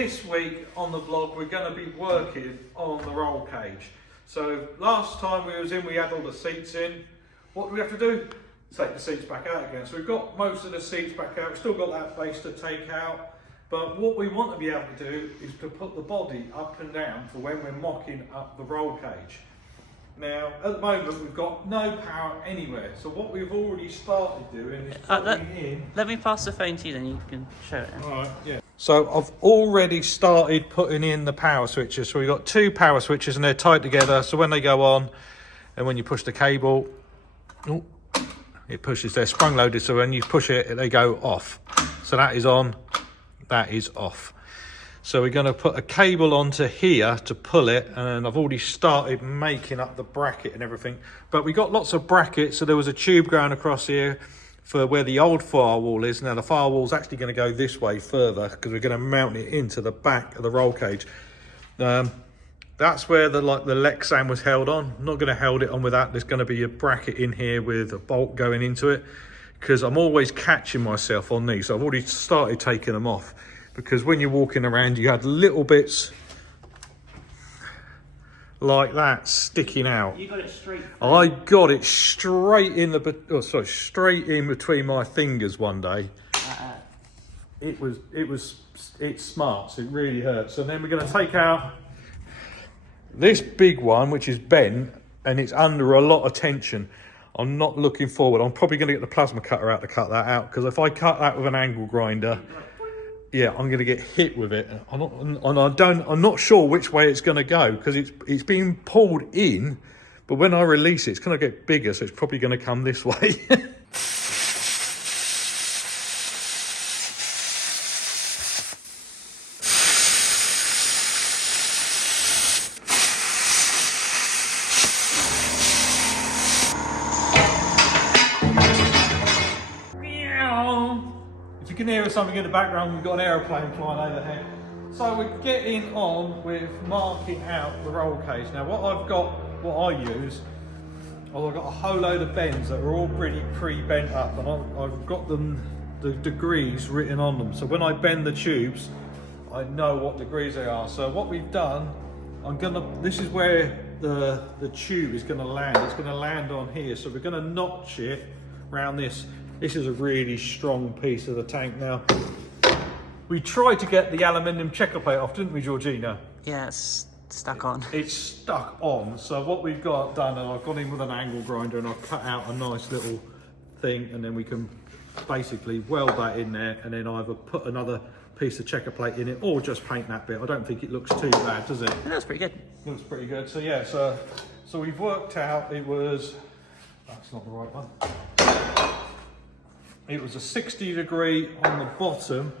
this week on the vlog we're going to be working on the roll cage. So last time we had all the seats in. What do we have to do? Take the seats back out again. So we've got most of the seats back out. We've still got that base to take out. But what we want to be able to do is to put the body up and down for when we're mocking up the roll cage. Now, at the moment, we've got no power anywhere. So what we've already started doing is putting in... Let me pass the phone to you, then you can show it. All right, yeah. So I've already started putting in the power switches. So we've got 2 power switches and they're tied together. So when they go on and when you push the cable, it pushes, they're sprung loaded. So when you push it, they go off. So that is on, that is off. So we're going to put a cable onto here to pull it, and I've already started making up the bracket and everything. But we got lots of brackets, so there was a tube going across here for where the old firewall is. Now the firewall's actually going to go this way further because we're going to mount it into the back of the roll cage. That's where the Lexan was held on. I'm not going to hold it on with that. There's going to be a bracket in here with a bolt going into it because I'm always catching myself on these. So I've already started taking them off. Because when you're walking around, you had little bits like that sticking out. You got it straight. I got it straight in the straight in between my fingers one day. It's smart. So it really hurts. And then we're going to take out this big one, which is bent, and it's under a lot of tension. I'm not looking forward. I'm probably going to get the plasma cutter out to cut that out because if I cut that with an angle grinder. Yeah, I'm going to get hit with it. I'm not sure which way it's going to go because it's being pulled in, but when I release it, it's going to get bigger, so it's probably going to come this way. You can hear something in the background. We've got an aeroplane flying overhead. So we're getting on with marking out the roll cage. Now what I use, I've got a whole load of bends that are all pretty pre-bent up, and I've got the degrees written on them. So when I bend the tubes, I know what degrees they are. So what we've done, this is where the tube is gonna land. It's gonna land on here. So we're gonna notch it around this. This is a really strong piece of the tank. Now, we tried to get the aluminium checker plate off, didn't we, Georgina? Yeah, it's stuck on. It's stuck on. So what we've got done, and I've gone in with an angle grinder and I've cut out a nice little thing, and then we can basically weld that in there and then either put another piece of checker plate in it or just paint that bit. I don't think it looks too bad, does it? It looks pretty good. Looks pretty good. So yeah, so we've worked out it was, that's not the right one. It was a 60 degree on the bottom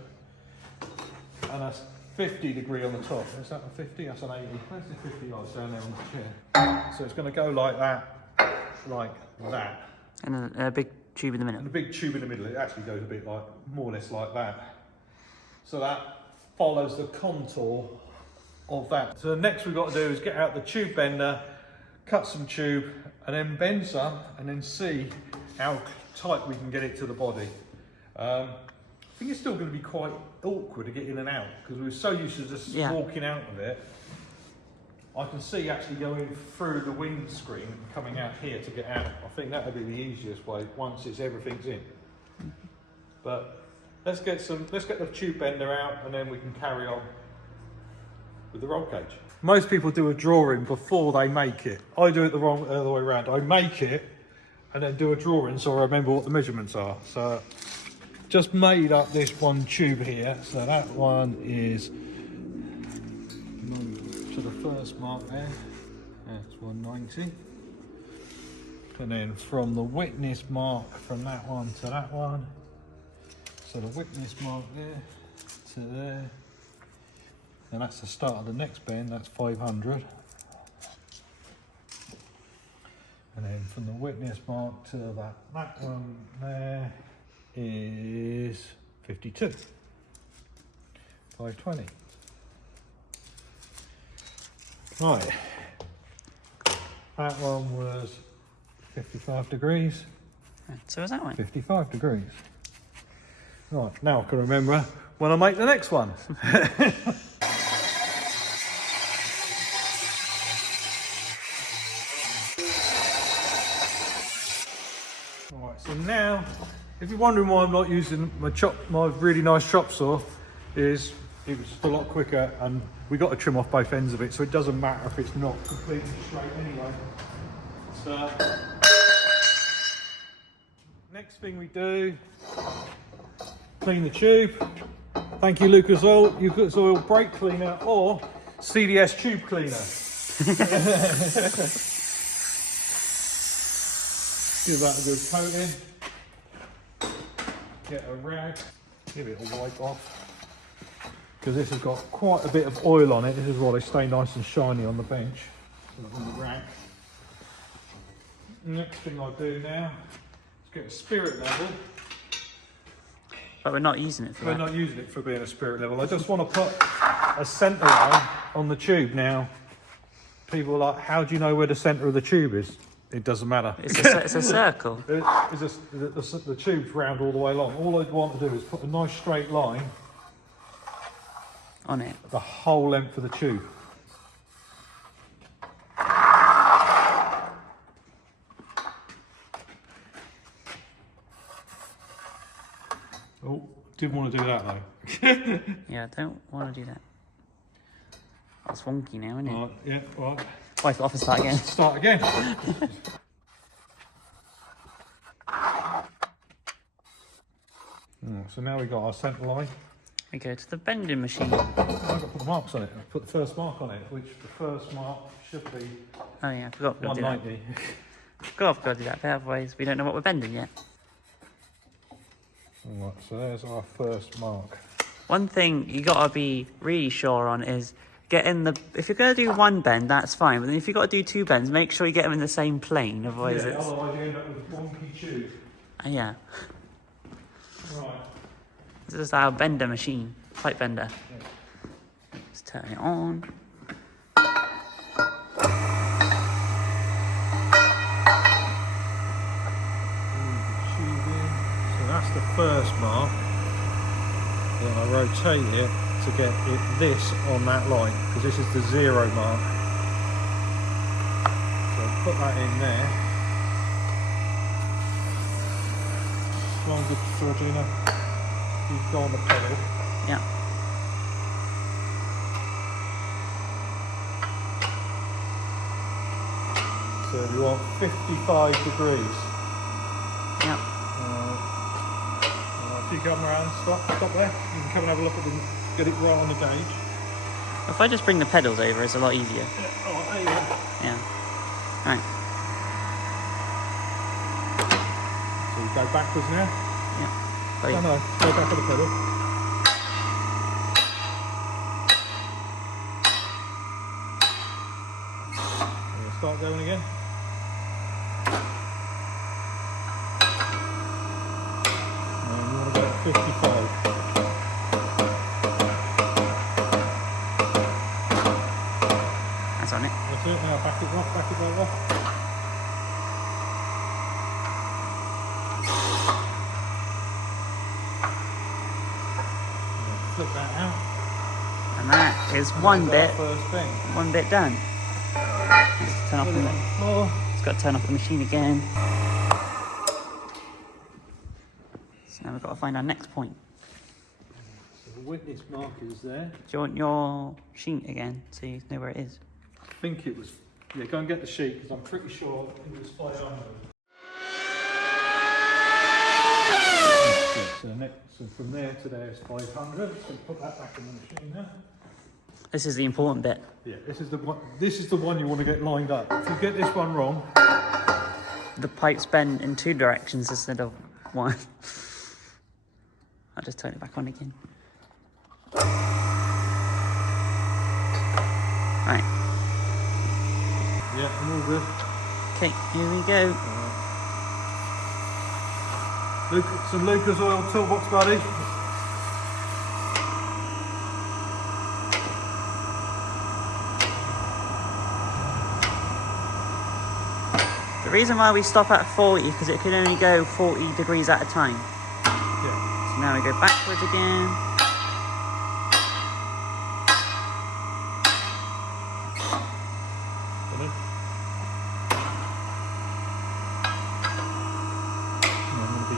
and a 50 degree on the top. Is that a 50? That's an 80. Where's the 50? Oh, it's down there on the chair. So it's going to go like that, like that. And a big tube in the middle. And a big tube in the middle. It actually goes a bit like, more or less like that. So that follows the contour of that. So the next we've got to do is get out the tube bender, cut some tube, and then bend some, and then see how tight we can get it to the body. I think it's still going to be quite awkward to get in and out because we're so used to just walking out of it. I can see actually going through the windscreen and coming out here to get out. I think that would be the easiest way once everything's in. But let's get the tube bender out and then we can carry on with the roll cage. Most people do a drawing before they make it. I do it the other way around. I make it and then do a drawing so I remember what the measurements are. So just made up this one tube here. So that one is to the first mark there. That's 190. And then from the witness mark from that one to that one. So the witness mark there to there. And that's the start of the next bend, that's 500. And then from the witness mark to that one there is 52. 520. Right. That one was 55 degrees. So was that one? 55 degrees. Right, now I can remember when I make the next one. Alright, so now, if you're wondering why I'm not using my really nice chop saw, is it was just a lot quicker, and we got to trim off both ends of it, so it doesn't matter if it's not completely straight anyway. So next thing we do, clean the tube. Thank you, Lucas Oil brake cleaner or CDS tube cleaner. Give that a good coating. Get a rag, give it a wipe off. Because this has got quite a bit of oil on it. This is why they stay nice and shiny on the bench. So on the rack. Next thing I do now is get a spirit level. But we're not using it for that. We're not using it for being a spirit level. I just want to put a centre line on the tube now. People are like, how do you know where the centre of the tube is? It doesn't matter. It's a circle. The tube's round all the way along. All I'd want to do is put a nice straight line On it. the whole length of the tube. Oh, didn't want to do that though. Yeah, I don't want to do that. That's wonky now, isn't it? Right, yeah, right. Wipe it off and start again. Start again. So now we've got our centre line. We go to the bending machine. I've got to put the marks on it. I've put the first mark on it, which the first mark should be Oh yeah, I forgot we've got to do that. 190. I've got to do that, but otherwise we don't know what we're bending yet. Alright, so there's our first mark. One thing you got to be really sure on is getting the... If you're going to do one bend, that's fine. But then if you've got to do two bends, make sure you get them in the same plane. Otherwise Yeah, it's... otherwise you end up with a wonky tube. Yeah. Right. This is our bender machine. Pipe bender. Yeah. Let's turn it on. So that's the first mark. Then I rotate it to get this on that line, because this is the 0 mark. So I'll put that in there. One good, Georgina. You go on the pedal. Yeah. So you want 55 degrees. Yeah. If you come around, stop there. You can come and have a look at them, get it right on the gauge. If I just bring the pedals over, it's a lot easier. Yeah, oh, there you go. Yeah. Right. So you go backwards now. Yeah. No, go back on the pedal. And we'll start going again. And you want to go at 55. That's on it. That's it, now back it over. Flip that out. And that is And one there's bit. our first thing. One bit done. Let's turn off Put it on the the... floor. It's got to turn off the machine again. So now we've got to find our next point. So the witness marker is there. Do you want your sheet again so you know where it is? I think it was, yeah, go and get the sheet, because I'm pretty sure it was 500. So from there to there is 500. So put that back in the machine now. This is the important bit. Yeah, this is the one you want to get lined up. If you get this one wrong, The pipe's bent in two directions instead of one. I'll just turn it back on again. Right. yeah, I'm all good. Okay, here we go. Some Lucas Oil toolbox buddy. The reason why we stop at 40 is because it can only go 40 degrees at a time. Yeah. So now we go backwards again.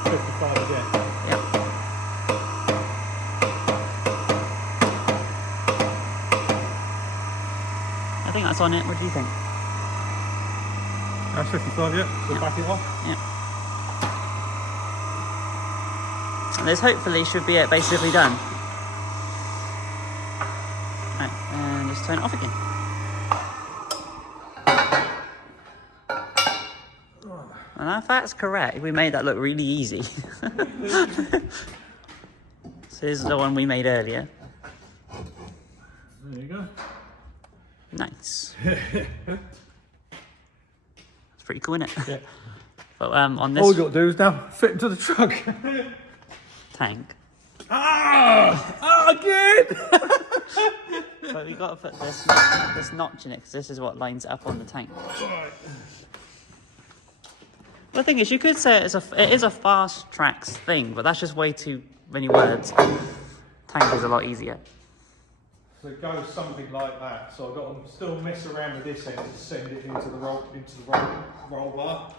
55 again. Yep. I think that's on it. What do you think? That's 55, yeah. So back it off. Yep. And this hopefully should be it basically done. Right, and just turn it off again. And if that's correct, we made that look really easy. So this is the one we made earlier. There you go. Nice. It's pretty cool, isn't it? Yeah. But on this All we got to do is now fit into the truck. tank, Again! but we got to put this notch in it because this is what lines it up on the tank. Well, the thing is, you could say it is a fast tracks thing, but that's just way too many words. Tank is a lot easier. So it goes something like that. So I've got to still mess around with this end to send it into the roll bar.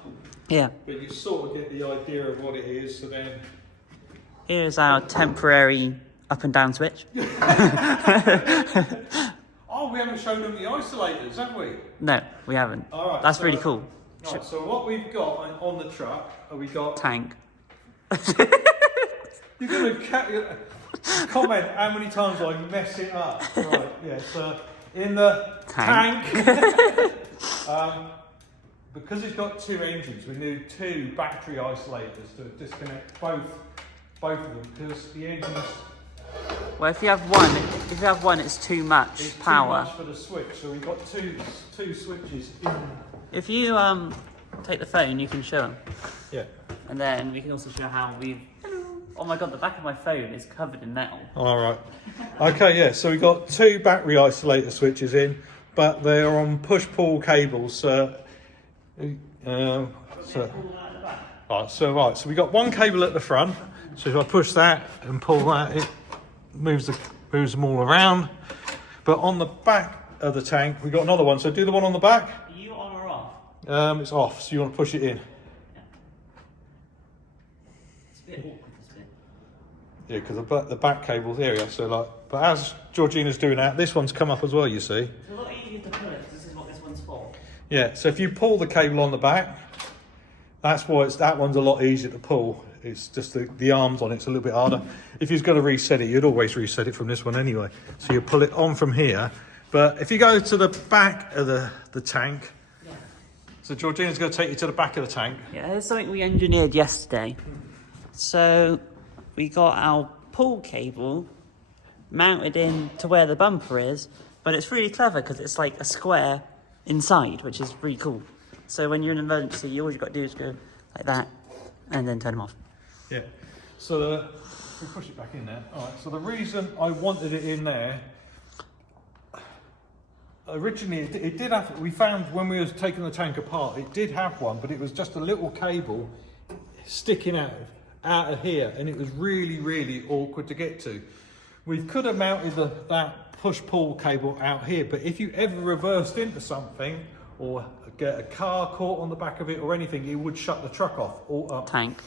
Yeah. But you sort of get the idea of what it is. So then, Here's our temporary up and down switch. oh, we haven't shown them the isolators, have we? No, we haven't. All right. That's really cool. Right, so what we've got on the truck, we got Tank. You're going to comment how many times I mess it up. Right, yeah, so in the tank, because it's got two engines, we need two battery isolators to disconnect both of them, because the engines... Well, if you have one, it's too much power. Too much for the switch, so we've got two switches in. If you take the phone, you can show them. Yeah. And then we can also show how we've... Oh my god, the back of my phone is covered in metal. All right. Okay, yeah, so we've got two battery isolator switches in, but they are on push-pull cables. So we've got one cable at the front. So if I push that and pull that, it moves them all around. But on the back of the tank, we've got another one. So do the one on the back. Are you on or off? It's off, so you want to push it in. It's a bit awkward, this bit. Yeah, because the back cable's area. So but as Georgina's doing that, this one's come up as well, you see. It's a lot easier to pull it, because this is what this one's for. Yeah, so if you pull the cable on the back, that's why that one's a lot easier to pull. It's just the arms on it's a little bit harder. If you're going to reset it, you'd always reset it from this one anyway. So you pull it on from here. But if you go to the back of the tank, yeah. So Georgina's going to take you to the back of the tank. Yeah, here's something we engineered yesterday. So we got our pull cable mounted in to where the bumper is, but it's really clever because it's like a square inside, which is really cool. So when you're in an emergency, all you've got to do is go like that and then turn them off. Yeah. So if we push it back in there. All right. So the reason I wanted it in there, originally it did have. We found when we was taking the tank apart, it did have one, but it was just a little cable sticking out of here, and it was really awkward to get to. We could have mounted that push-pull cable out here, but if you ever reversed into something or get a car caught on the back of it or anything, it would shut the truck off. Tank.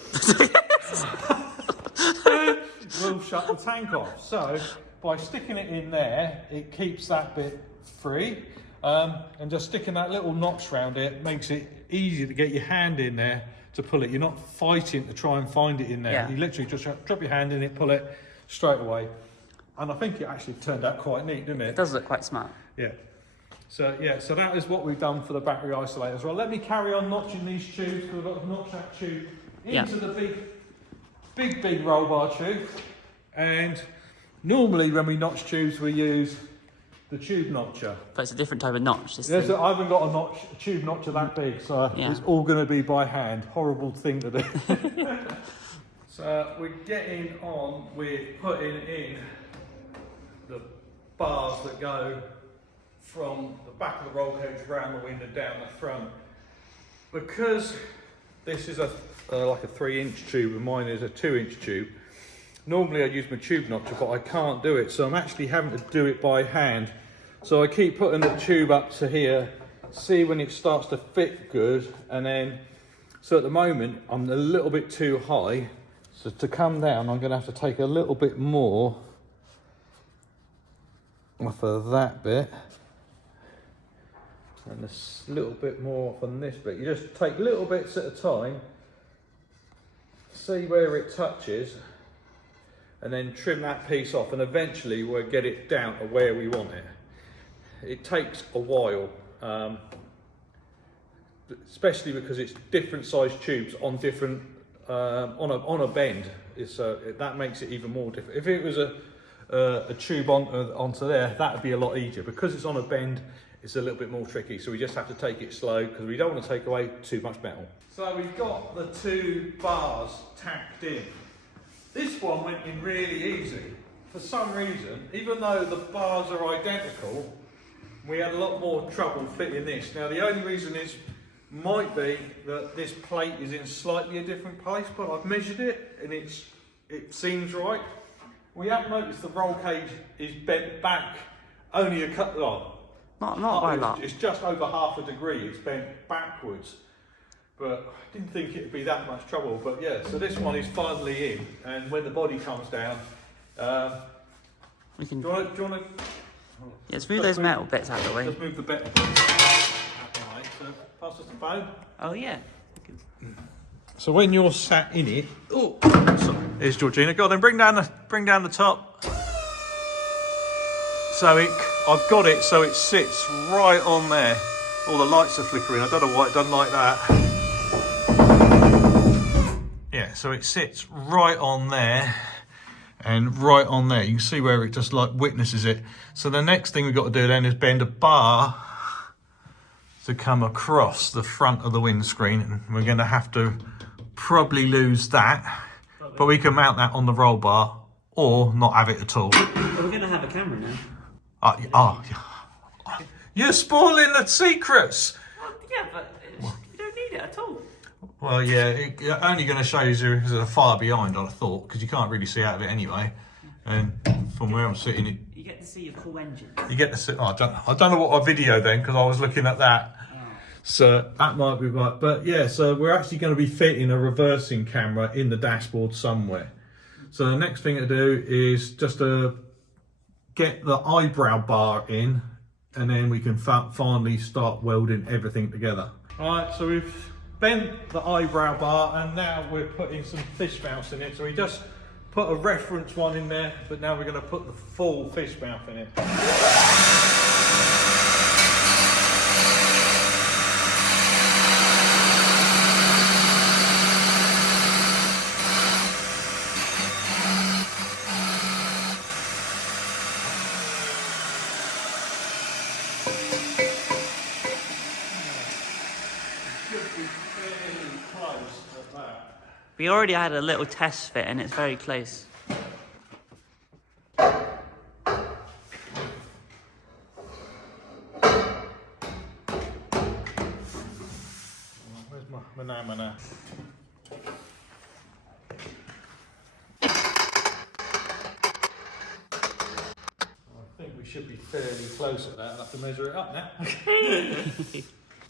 Will shut the tank off. So by sticking it in there, it keeps that bit free, and just sticking that little notch round it makes it easy to get your hand in there to pull it. You're not fighting to try and find it in there. Yeah. You literally just drop your hand in it, pull it straight away. And I think it actually turned out quite neat, didn't it? It does look quite smart. Yeah. So that is what we've done for the battery isolators. Well, let me carry on notching these tubes, because we've got to notch that tube into the big roll bar tube. And normally when we notch tubes, we use the tube notcher. But it's a different type of notch. I haven't got a tube notcher that big, so it's all going to be by hand. Horrible thing to do. So we're getting on with putting in the bars that go from the back of the roll cage around the window down the front. Because this is like a 3-inch tube and mine is a 2-inch tube, normally I'd use my tube notcher, but I can't do it, so I'm actually having to do it by hand. So I keep putting the tube up to here, see when it starts to fit good, and then So at the moment, I'm a little bit too high. So to come down, I'm gonna have to take a little bit more off of that bit. And a little bit more off on this bit. You just take little bits at a time, see where it touches, and then trim that piece off, and eventually we'll get it down to where we want it. It takes a while. Especially because it's different size tubes on different on a bend. That makes it even more difficult. If it was a tube onto there, that would be a lot easier. Because it's on a bend, it's a little bit more tricky. So we just have to take it slow because we don't want to take away too much metal. So we've got the 2 bars tacked in. This one went in really easy. For some reason, even though the bars are identical, we had a lot more trouble fitting this. Now the only reason might be that this plate is in slightly a different place, but I've measured it and it seems right. We have noticed the roll cage is bent back only a couple. Not by a lot. It's just over half a degree. It's bent backwards, but I didn't think it'd be that much trouble. But yeah, so this one is finally in, and when the body comes down, we can. Do you want to? Yeah, let's move those metal bits out of the way. Let's move the metal bits. So pass us the phone. Oh yeah. So when you're sat in it, oh, sorry, here's Georgina. Go on, then bring down the top. So I've got it so it sits right on there. All the lights are flickering. I don't know why it doesn't like that. Yeah, so it sits right on there and right on there. You can see where it just like witnesses it. So the next thing we've got to do then is bend a bar to come across the front of the windscreen, and we're going to have to probably lose that, but we can mount that on the roll bar or not have it at all. We're going to have a camera now. You're spoiling the secrets. Well, yeah, but you don't need it at all. Well, yeah, it's only going to show you there's a fire behind, I thought, because you can't really see out of it anyway. And from where I'm sitting, you get to see your cool engine. You get to see. I don't know what I video then, because I was looking at that. So that might be right. But yeah, so we're actually going to be fitting a reversing camera in the dashboard somewhere. So the next thing to do is just to get the eyebrow bar in, and then we can finally start welding everything together. Alright, so we've bent the eyebrow bar, and now we're putting some fish mouths in it. So we just put a reference one in there, but now we're going to put the full fish mouth in it. We already had a little test fit and it's very close. Where's my banana? I think we should be fairly close at that. I'll have to measure it up now.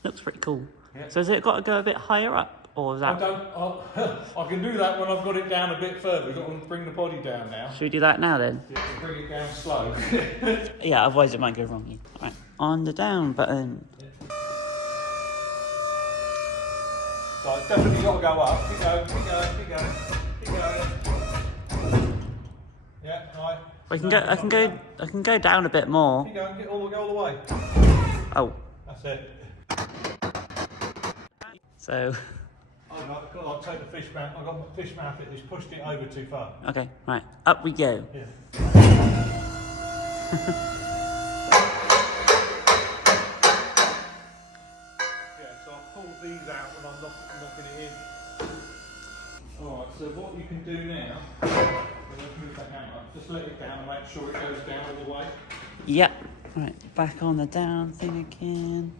Looks pretty cool. Yeah. So has it got to go a bit higher up? Or is that... I can do that when I've got it down a bit further. We've got to bring the body down now. Should we do that now then? Yeah, bring it down slow. Yeah, otherwise it might go wrong. Yeah. Right. On the down button. Yeah. So it's definitely got to go up. Keep going, keep going, keep going, keep going. Yeah, right. I can go down a bit more. Keep going, go all the way. Oh. That's it. So... I'll take the fish mouth. I've got my fish mouth. It's pushed it over too far. Okay, right. Up we go. Yeah. So I'll pull these out when I'm knocking it in. Alright, so what you can do now, let's move that camera, just let it down and make sure it goes down all the way. Yep. Right, back on the down thing again.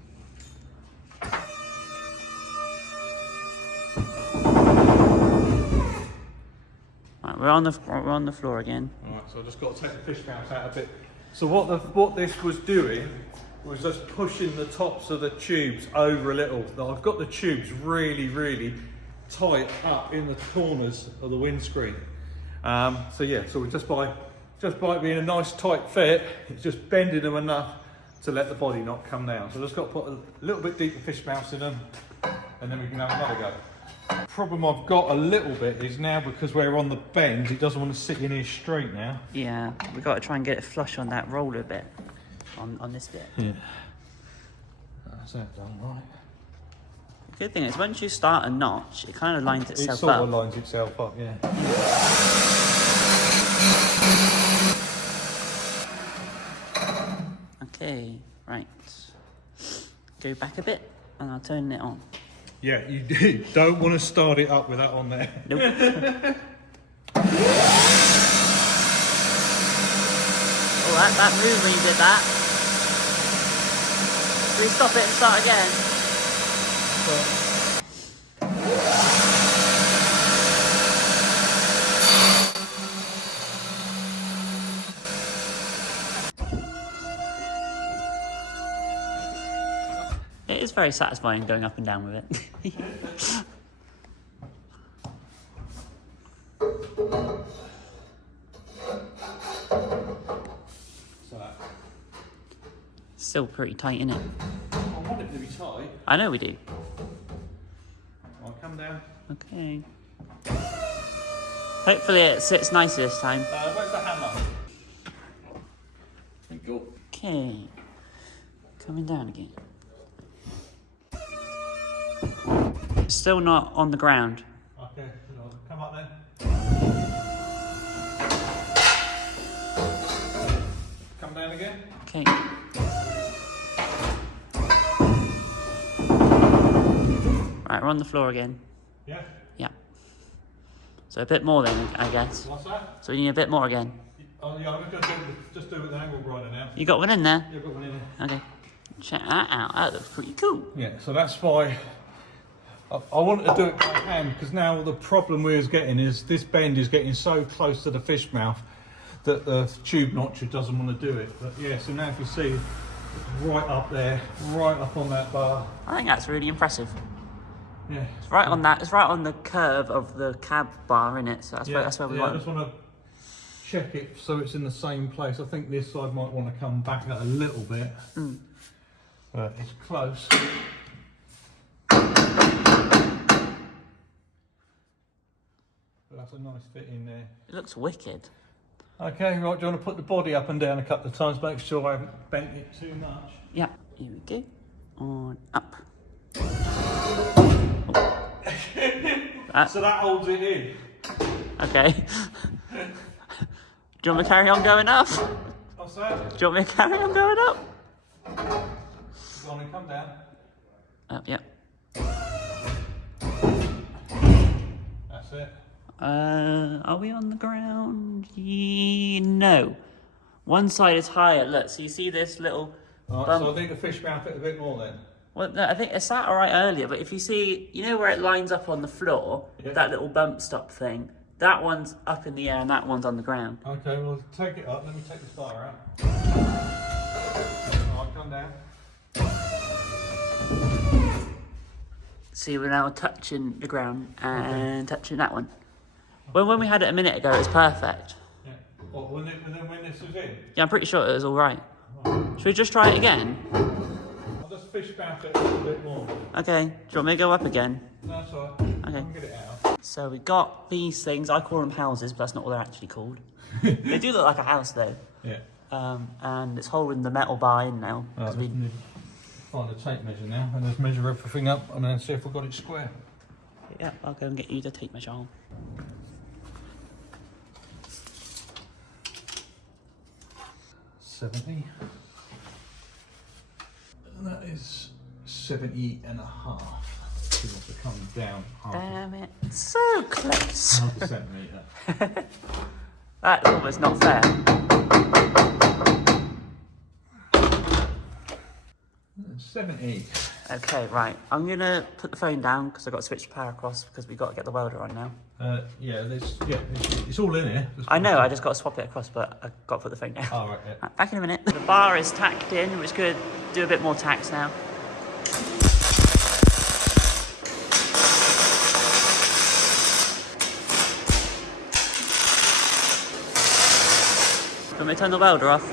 Right, we're on the floor again. Alright, so I've just got to take the fish mouth out a bit. So what this was doing was just pushing the tops of the tubes over a little. Now I've got the tubes really tight up in the corners of the windscreen. So yeah, so just by it being a nice tight fit, it's just bending them enough to let the body not come down. So I've just got to put a little bit deeper fish mouths in them, and then we can have another go. The problem I've got a little bit is now, because we're on the bend, it doesn't want to sit in here straight now. Yeah, we've got to try and get it flush on that roller bit, on this bit. Yeah. That's that done right. The good thing is, once you start a notch, it kind of lines itself up. It sort of lines itself up, yeah. Okay, right. Go back a bit, and I'll turn it on. Yeah, you don't want to start it up with that on there. Nope. Oh, that moved when you did that. Can we stop it and start again? It is very satisfying going up and down with it. Still pretty tight, isn't it? I want it to be tight. I know we do. I'll come down. Okay. Hopefully it sits nicely this time. Where's the hammer? There you go. Okay. Coming down again. Still not on the ground. Okay, come up then. Come down again. Okay. Right, we're on the floor again. Yeah. Yeah. So a bit more then, I guess. What's that? So we need a bit more again. Oh yeah, I'm just do it with the angle grinder now. You got one in there? Yeah, I've got one in there. Okay. Check that out. That looks pretty cool. Yeah, so that's why I wanted to do it by hand, because now the problem we're getting is this bend is getting so close to the fish mouth that the tube notcher doesn't want to do it. But yeah, so now if you see, it's right up there, right up on that bar. I think that's really impressive. Yeah. It's right on that. It's right on the curve of the cab bar, isn't it? So that's where we want. I just want to check it so it's in the same place. I think this side might want to come back a little bit. But it's close. But that's a nice fit in there. It looks wicked. Okay, right, do you want to put the body up and down a couple of times, make sure I haven't bent it too much? Yeah, here we go. On, up. So that holds it in. Okay. Do you want me to carry on going up? What's that? Do you want me to carry on going up? Go on and come down. Up, yep. That's it. Are we on the ground? No. One side is higher. Look, so you see this little Alright, bump? so I think the fish mouth it a bit more then. Well, no, I think it sat alright earlier, but if you see, you know where it lines up on the floor, Yeah. that little bump stop thing, that one's up in the air and that one's on the ground. Okay, well take it up, let me take the bar out. Alright, come down. See, we're now touching the ground and touching that one. When we had it a minute ago, it was perfect. Yeah. What, when this was in? Yeah, I'm pretty sure it was alright. Should we just try it again? I'll just fish mouth it a little bit more. Okay, do you want me to go up again? No, that's alright. Okay. I'll get it out. So we got these things, I call them houses, but that's not what they're actually called. They do look like a house though. Yeah. And it's holding the metal bar in now. 'Cause we... Find a tape measure now and just measure everything up and then see if we've got it square. Yeah, I'll go and get you the tape measure. 70. And that is 70 and a half. So we have to come down half, Damn it. So close. half a centimetre. That's almost not fair. 70. Okay, right. I'm gonna put the phone down because I've got to switch the power across because we've got to get the welder on now. It's all in here. I know, I just got to swap it across, but I've got to put the phone down. Oh, right, yeah. Right, back in a minute. The bar is tacked in, we're just gonna do a bit more tacks now. Want me to turn the welder off?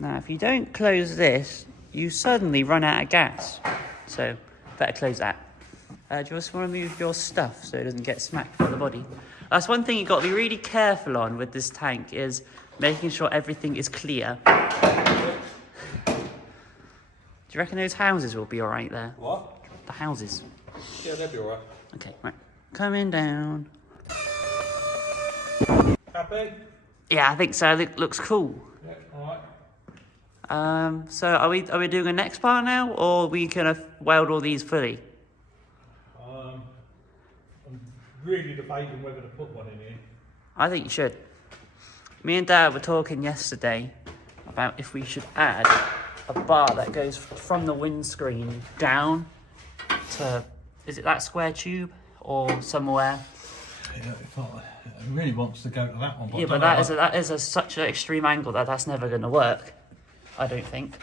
Now, if you don't close this, you suddenly run out of gas. So, better close that. Do you just want to move your stuff so it doesn't get smacked by the body? That's one thing you've got to be really careful on with this tank, is making sure everything is clear. Do you reckon those houses will be alright there? What? The houses. Yeah, they'll be alright. Okay, right. Coming down. Happy? Yeah, I think so. It looks cool. Yeah, alright. So are we doing a next part now, or are we gonna weld all these fully? I'm really debating whether to put one in here. I think you should. Me and Dad were talking yesterday about if we should add a bar that goes from the windscreen down to, is it that square tube or somewhere? Yeah, it really wants to go to that one. But yeah, but that is such an extreme angle that's never going to work. I don't think.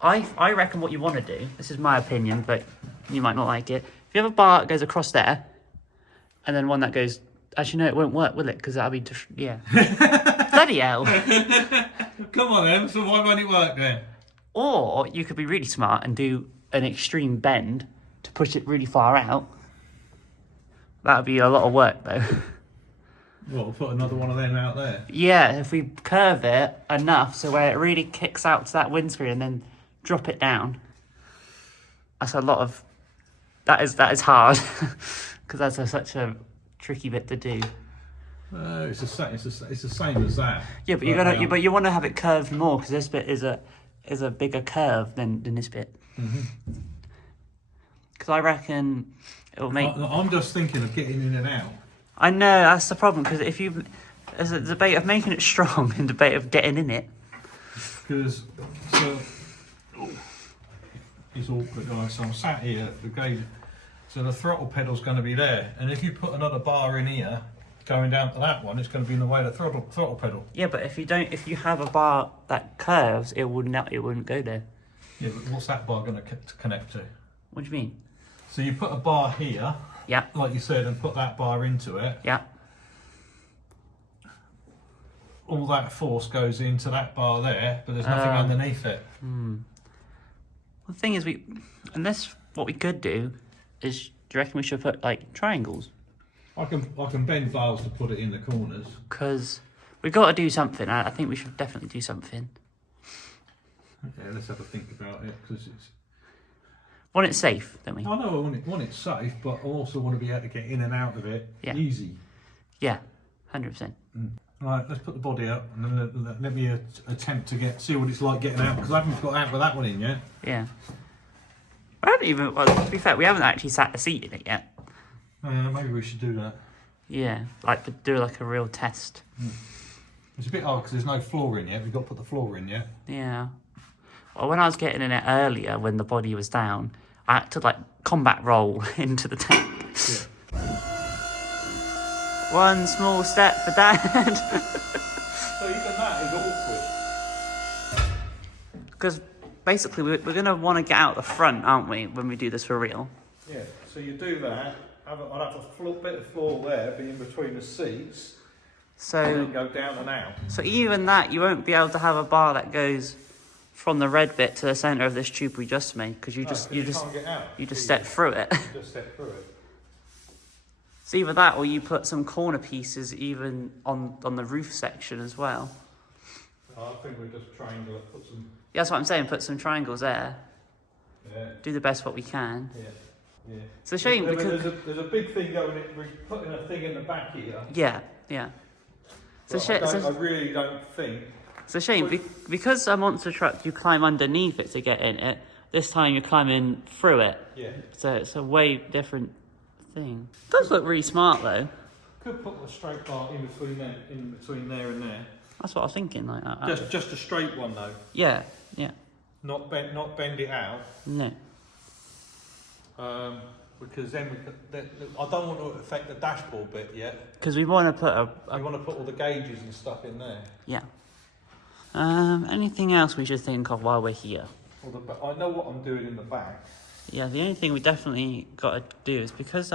I reckon what you want to do, this is my opinion, but you might not like it. If you have a bar that goes across there, and then one that goes, actually no, it won't work, will it? Because that'll be, yeah. Bloody hell. Come on then, so why won't it work then? Or you could be really smart and do an extreme bend to push it really far out. That would be a lot of work though. Well, we'll put another one of them out there. Yeah, if we curve it enough so where it really kicks out to that windscreen and then drop it down. That's a lot of... That is hard. Because that's such a tricky bit to do. It's the same as that. Yeah, but but you want to have it curved more because this bit is a bigger curve than this bit. Because I reckon it will make... I'm just thinking of getting in and out. I know, that's the problem, because if you... There's a debate of making it strong and debate of getting in it. Because, it's awkward, guys. So I'm sat here, the gauge, so the throttle pedal's going to be there. And if you put another bar in here, going down to that one, it's going to be in the way of the throttle pedal. Yeah, but if you have a bar that curves, it wouldn't go there. Yeah, but what's that bar going to connect to? What do you mean? So you put a bar here, yeah, like you said, and put that bar into it. Yeah. All that force goes into that bar there, but there's nothing underneath it. Well, the thing is, unless what we could do is, do you reckon we should put like triangles? I can bend bars to put it in the corners. Because we've got to do something. I think we should definitely do something. Okay, let's have a think about it, because it's... Want it safe, don't we? I know I want it safe, but I also want to be able to get in and out of it easy. Yeah, 100%. Right, let's put the body up and then let me attempt to see what it's like getting out, because I haven't got out with that one in yet. Yeah. I haven't even, well, to be fair, we haven't actually sat the seat in it yet. Maybe we should do that. Yeah, do like a real test. It's a bit hard because there's no floor in yet. We've got to put the floor in yet. Yeah. Well, when I was getting in it earlier, when the body was down, I had to like combat roll into the tank. Yeah. One small step for Dad. So even that is awkward. Because basically we're going to want to get out the front, aren't we, when we do this for real? Yeah, so you do that. I'll have a bit of floor there, be in between the seats. So, and then go down and out. So even that, you won't be able to have a bar that goes from the red bit to the centre of this tube we just made, because you just step through it. You just step through it. It's either that or you put some corner pieces even on the roof section as well. I think we just triangle it, put some... Yeah, that's what I'm saying, put some triangles there. Yeah. Do the best what we can. Yeah. Yeah. It's a shame because... There's a big thing going in, we're putting a thing in the back here. Yeah, yeah. I really don't think... It's a shame, because a monster truck, you climb underneath it to get in it. This time you're climbing through it. Yeah. So it's a way different thing. It does look really smart though. Could put a straight bar in between there and there. That's what I was thinking. Like Just a straight one though. Yeah, yeah. Not bend it out. No. Because then I don't want to affect the dashboard bit yet. Because we want to put We want to put all the gauges and stuff in there. Yeah. Anything else we should think of while we're here? I know what I'm doing in the back. Yeah, the only thing we definitely got to do is because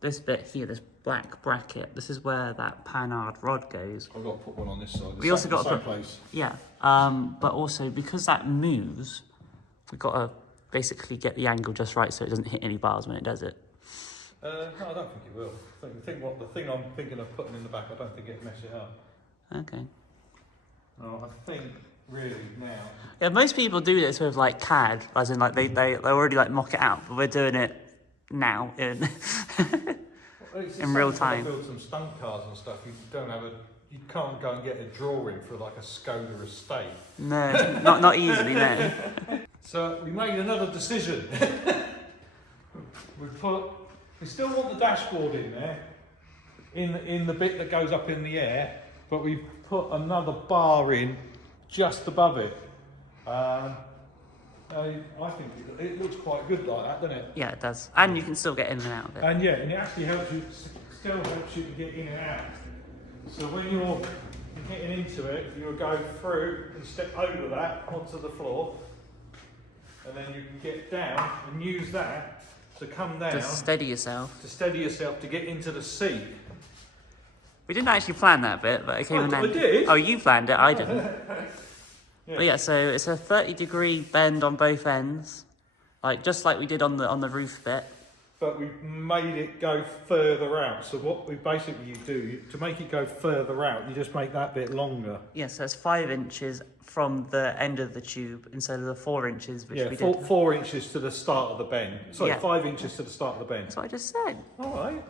this bit here, this black bracket, this is where that panhard rod goes. I've got to put one on this side. We also got to put place. Yeah. But also because that moves, we've got to basically get the angle just right so it doesn't hit any bars when it does it. No, I don't think it will. The thing I'm thinking of putting in the back, I don't think it'll mess it up. Okay. No, I think really now. Yeah, most people do this with like CAD, as in like they already like mock it out, but we're doing it now in in real time. Build some stunt cars and stuff. You can't go and get a drawing for like a Skoda estate. No, not easily. No. So we made another decision. We still want the dashboard in there, in the bit that goes up in the air, but we've put another bar in just above it. I think it looks quite good like that, doesn't it? Yeah, it does, and you can still get in and out of it. And yeah, and it actually still helps you to get in and out. So when you're getting into it, you'll go through and step over that onto the floor, and then you can get down and use that to come down. To steady yourself. To get into the seat. We didn't actually plan that bit, but it came in. I did. Oh, you planned it, I didn't. Yeah. But yeah, so it's a 30-degree bend on both ends, just like we did on the roof bit. But we've made it go further out. So what we basically do, to make it go further out, you just make that bit longer. Yeah, so it's 5 inches from the end of the tube instead of the 4 inches, which we did. 4 inches to the start of the bend. Sorry, Yeah. 5 inches to the start of the bend. That's what I just said. All right.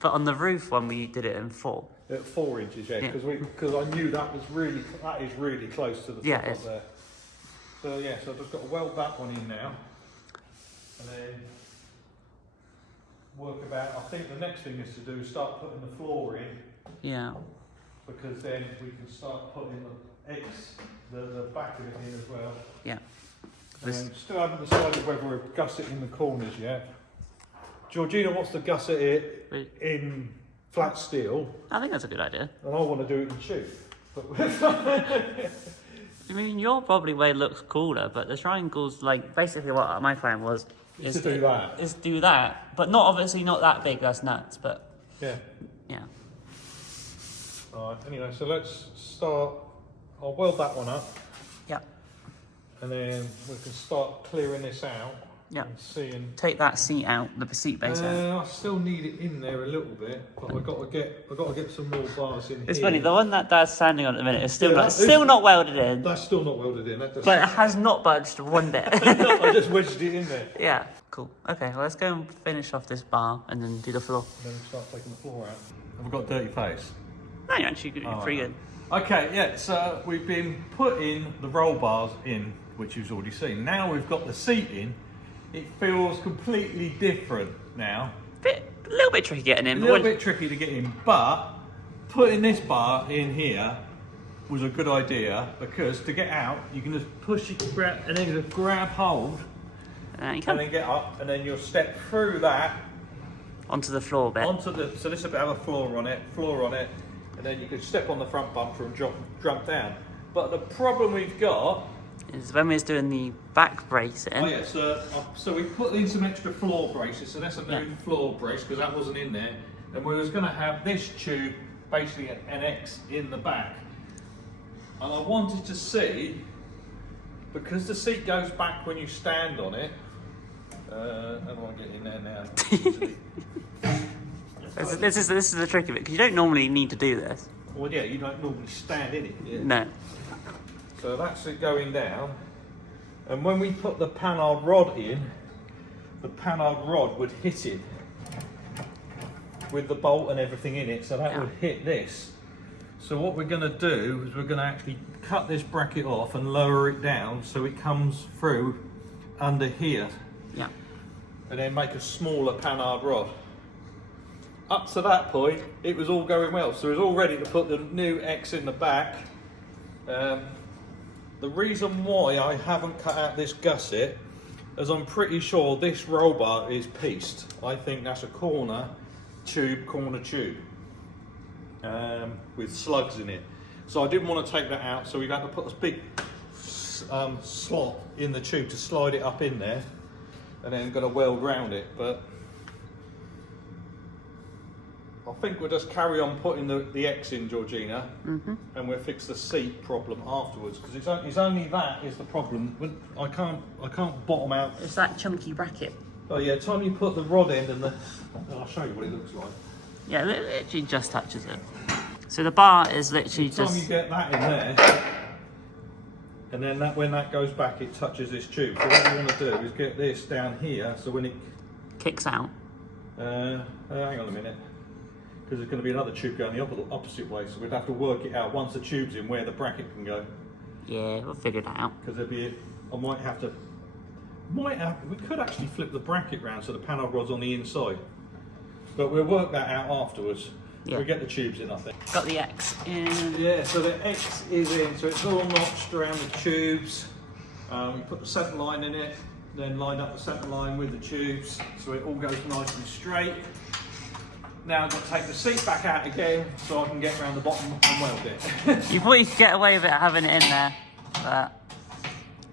But on the roof one, we did it in 4. At 4 inches, yeah, Yeah. because I knew that is really close to the top Yeah, up there. So yeah, so I've just got to weld that one in now, and then work about. I think the next thing is to do is start putting the floor in, Yeah. because then we can start putting the back of it in as well. Yeah. And still haven't decided whether we're gusseting the corners yet. Georgina wants to gusset it in flat steel, I think that's a good idea. and I want to do it in tube. I mean, your probably way looks cooler, but the triangle's basically what my plan was. Is to do that. Is do that, but obviously not that big, that's nuts, but Yeah. yeah. Alright, anyway, so let's start. I'll weld that one up, Yeah. and then we can start clearing this out. Yeah. And seeing. Take that seat out, the seat base out. I still need it in there a little bit, but I've got to get some more bars in It's here. funny, the one that Dad's standing on at the minute is still Yeah, still not welded in, That's still not welded in. That just, but it has not budged one bit. I just wedged it in there. Yeah, cool. Okay, well, let's go and finish off this bar and then do the floor. And then start taking the floor out. Have we got a dirty face? No, you're actually pretty good. Okay, yeah, so we've been putting the roll bars in, which you've already seen. Now we've got the seat in. It feels completely different now. A little bit tricky getting in. A little bit tricky to get in, but putting this bar in here was a good idea, because to get out, you can just push it, and then just grab hold, You and then get up, and then you'll step through that onto the floor bit. so this will have a floor on it, and then you can step on the front bumper and jump down. But the problem we've got Is when we was doing the back bracing. Oh yeah, so we put in some extra floor braces, so that's a new floor brace, because that wasn't in there. And we was going to have this tube, basically an X in the back. And I wanted to see, because the seat goes back when you stand on it, how do I get in there now? This is the trick of it, because you don't normally need to do this. Well yeah, you don't normally stand in it. Yeah. No. So that's it going down, and when we put the panhard rod in, the panhard rod would hit it with the bolt and everything in it, so that would hit this. So what we're going to do is we're going to actually cut this bracket off and lower it down so it comes through under here. Yeah. And then make a smaller panhard rod. up to that point, it was all going well. So it was all ready to put the new X in the back. The reason why I haven't cut out this gusset is I'm pretty sure this roll bar is pieced. I think that's a corner tube with slugs in it. So I didn't want to take that out, so we've had to put a big slot in the tube to slide it up in there, and then got to weld round it. But I think we'll just carry on putting the X in, Georgina, and we'll fix the seat problem afterwards, because it's only that is the problem. I can't bottom out. It's that chunky bracket. Oh yeah, time you put the rod end and I'll show you what it looks like. Yeah, it literally just touches it. So the bar is literally By the time just... you get that in there, and then when that goes back, it touches this tube. So what we want to do is get this down here, so when it kicks out. hang on a minute, because there's going to be another tube going the opposite way, so we'd have to work it out once the tube's in where the bracket can go. Yeah, we'll figure that out. Because we could actually flip the bracket round so the panel rod's on the inside, but we'll work that out afterwards. Yeah. We'll get the tubes in, I think. Got the X in. Yeah, so the X is in, so it's all notched around the tubes. We put the centre line in it, then lined up the centre line with the tubes, so it all goes nice and straight. Now I've got to take the seat back out again, so I can get around the bottom and weld it. You thought you could get away with it having it in there, but...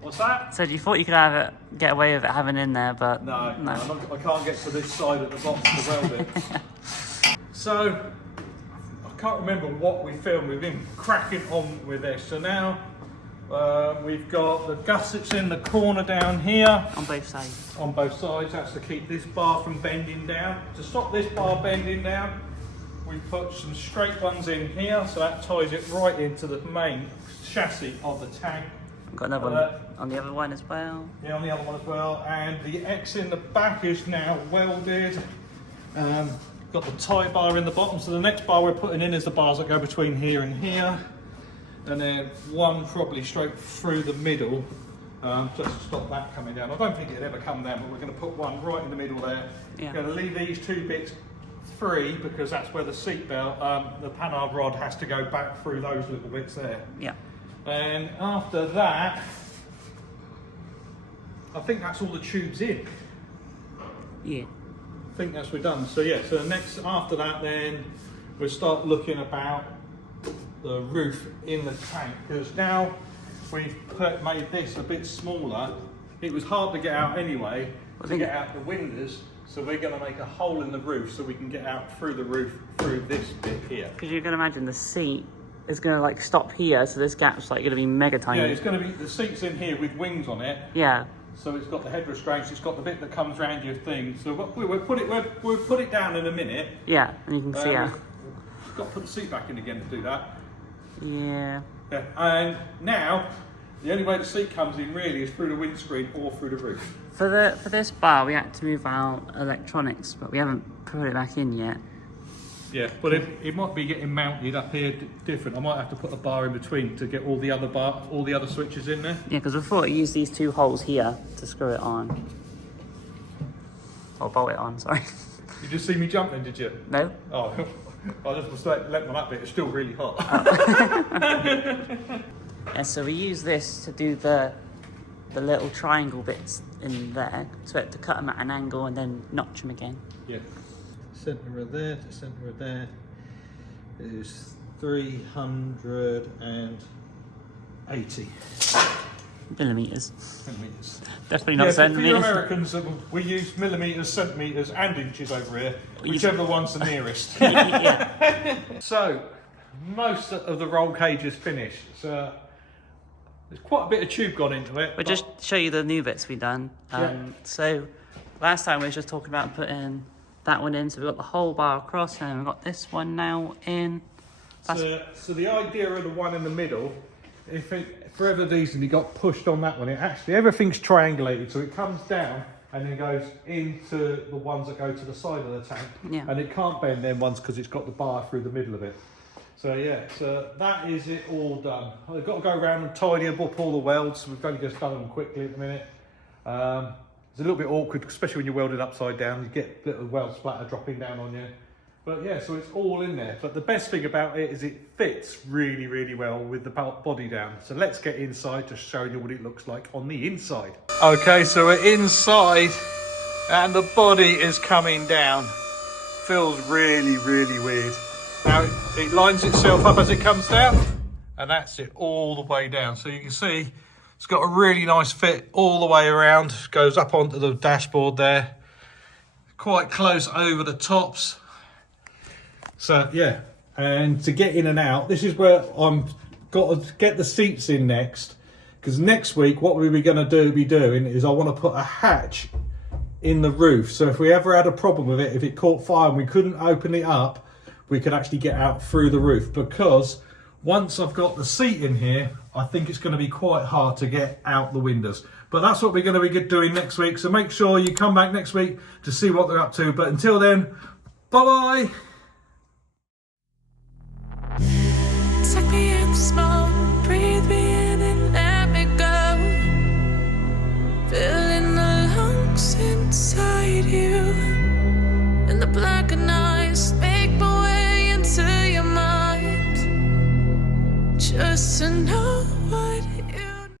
What's that? Said you thought you could get away with it having it in there, but... No. I can't get to this side at the bottom to weld it. So, I can't remember what we filmed. We've been cracking on with this. So now we've got the gussets in the corner down here. On both sides. On both sides. That's to keep this bar from bending down. To stop this bar bending down, we put some straight ones in here. So that ties it right into the main chassis of the tank. Got another one on the other one as well. Yeah, on the other one as well. And the X in the back is now welded. Got the tie bar in the bottom, so the next bar we're putting in is the bars that go between here and here, and then one probably straight through the middle, just to stop that coming down. I don't think it'd ever come down, but we're going to put one right in the middle there. Yeah. Going to leave these two bits free because that's where the seat belt, the panel rod has to go back through those little bits there. Yeah. And after that, I think that's all the tubes in. Yeah. I think that's we're done. So yeah, so next after that then we'll start looking about the roof in the tank, because now we've made this a bit smaller. It was hard to get out anyway, to get out the windows, so we're going to make a hole in the roof so we can get out through the roof through this bit here. Because you can imagine the seat is going to like stop here, so this gap's like going to be mega tiny. Yeah, it's going to be, the seat's in here with wings on it. Yeah. So it's got the head restraints, it's got the bit that comes around your thing. So we'll put it down in a minute. Yeah, and you can see it. We've got to put the seat back in again to do that. Yeah. Yeah. And now, the only way the seat comes in really is through the windscreen or through the roof. For this bar, we had to move our electronics, but we haven't put it back in yet. Yeah, but it might be getting mounted up here different. I might have to put a bar in between to get all the other switches in there. Yeah, because I thought I used these two holes here to screw it on. Or bolt it on, sorry. You just see me jumping, did you? No. Oh, I just was letting that bit. It's still really hot. Yeah, so we use this to do the little triangle bits in there, so we have to cut them at an angle and then notch them again. Yeah. Centre of there to centre of there is 380 millimeters. millimeters. Definitely not For centimeters. you Americans, we use millimeters, centimeters, and inches over here, whichever one's the nearest. Yeah. So, most of the roll cage is finished. So, there's quite a bit of tube gone into it. We'll just show you the new bits we've done. So, last time we were just talking about putting that one in, so we've got the whole bar across, and we've got this one now in. So the idea of the one in the middle, if it for whatever reason you got pushed on that one, it actually everything's triangulated, so it comes down and then goes into the ones that go to the side of the tank. Yeah. And it can't bend them ones because it's got the bar through the middle of it. So yeah, so that is it all done. I've got to go around and tidy up all the welds. We've only just done them quickly at the minute. It's a little bit awkward, especially when you're welded upside down. You get a little weld splatter dropping down on you. But yeah, so it's all in there. But the best thing about it is it fits really, really well with the body down. So let's get inside to show you what it looks like on the inside. Okay, so we're inside and the body is coming down. Feels really, really weird. Now it lines itself up as it comes down, and that's it all the way down. So you can see it's got a really nice fit all the way around. Goes up onto the dashboard there, quite close over the tops. So yeah, and to get in and out, this is where I'm got to get the seats in next, because next week what we're going to be doing is I want to put a hatch in the roof, so if we ever had a problem with it, if it caught fire and we couldn't open it up, we could actually get out through the roof. Because once I've got the seat in here, I think it's going to be quite hard to get out the windows. But that's what we're going to be doing next week, so make sure you come back next week to see what they're up to. But until then, bye bye. Suck me in the smoke, breathe me in and let me go. Filling the lungs inside you, and the blackened eyes make my way into your mind, just to know what